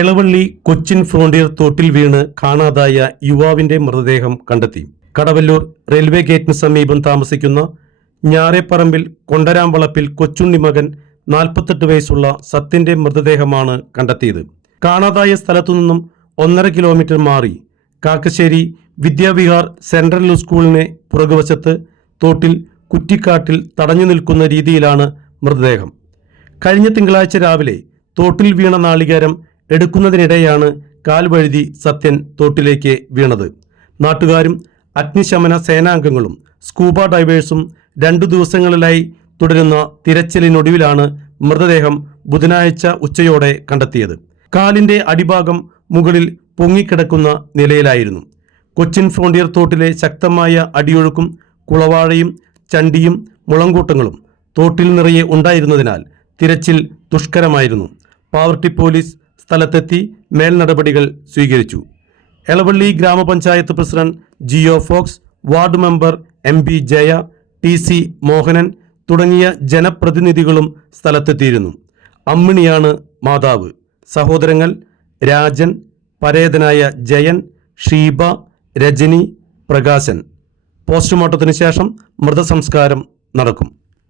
Elavally Cochin frontier തോട്ടിൽ വീണ് കാണാതായ യുവാവിന്റെ മൃതദേഹം കണ്ടെത്തി. കടവല്ലൂർ റെയിൽവേ ഗേറ്റിന് സമീപം താമസിക്കുന്ന ഞാറേപ്പറമ്പിൽ കൊണ്ടരാമ്പളപ്പിൽ കൊച്ചുണ്ണി മകൻ നാൽപ്പത്തെട്ട് വയസ്സുള്ള സത്യന്റെ മൃതദേഹമാണ് കണ്ടെത്തിയത്. കാണാതായ സ്ഥലത്തു നിന്നും ഒന്നര കിലോമീറ്റർ മാറി കാക്കശ്ശേരി വിദ്യാവിഹാർ സെൻട്രൽ സ്കൂളിനെ പുറകുവശത്ത് തോട്ടിൽ കുറ്റിക്കാട്ടിൽ തടഞ്ഞു നിൽക്കുന്ന രീതിയിലാണ് മൃതദേഹം. കഴിഞ്ഞ തിങ്കളാഴ്ച രാവിലെ തോട്ടിൽ വീണ നാളികേരം എടുക്കുന്നതിനിടെയാണ് കാൽവഴുതി സത്യൻ തോട്ടിലേക്ക് വീണത്. നാട്ടുകാരും അഗ്നിശമന സേനാംഗങ്ങളും സ്കൂബ ഡൈവേഴ്സും രണ്ടു ദിവസങ്ങളിലായി തുടരുന്ന തിരച്ചിലിനൊടുവിലാണ് മൃതദേഹം ബുധനാഴ്ച ഉച്ചയോടെ കണ്ടെത്തിയത്. കാലിന്റെ അടിഭാഗം മുകളിൽ പൊങ്ങിക്കിടക്കുന്ന നിലയിലായിരുന്നു. കൊച്ചിൻ ഫ്രോണ്ടിയർ തോട്ടിലെ ശക്തമായ അടിയൊഴുക്കും കുളവാഴയും ചണ്ടിയും മുളങ്കൂട്ടങ്ങളും തോട്ടിൽ നിറയെ ഉണ്ടായിരുന്നതിനാൽ തിരച്ചിൽ ദുഷ്കരമായിരുന്നു. പാവർട്ടി പോലീസ് സ്ഥലത്തെത്തി മേൽനടപടികൾ സ്വീകരിച്ചു. എളവള്ളി ഗ്രാമപഞ്ചായത്ത് president Jio Fox ward member M P Jaya T C Mohanan തുടങ്ങിയ ജനപ്രതിനിധികളും സ്ഥലത്തെത്തിയിരുന്നു. അമ്മിണിയാണ് മാതാവ്. സഹോദരങ്ങൾ രാജൻ പരേതനായ ജയൻ ഷീബ രജനി പ്രകാശൻ. പോസ്റ്റ്മോർട്ടത്തിന് ശേഷം മൃതസംസ്കാരം നടക്കും.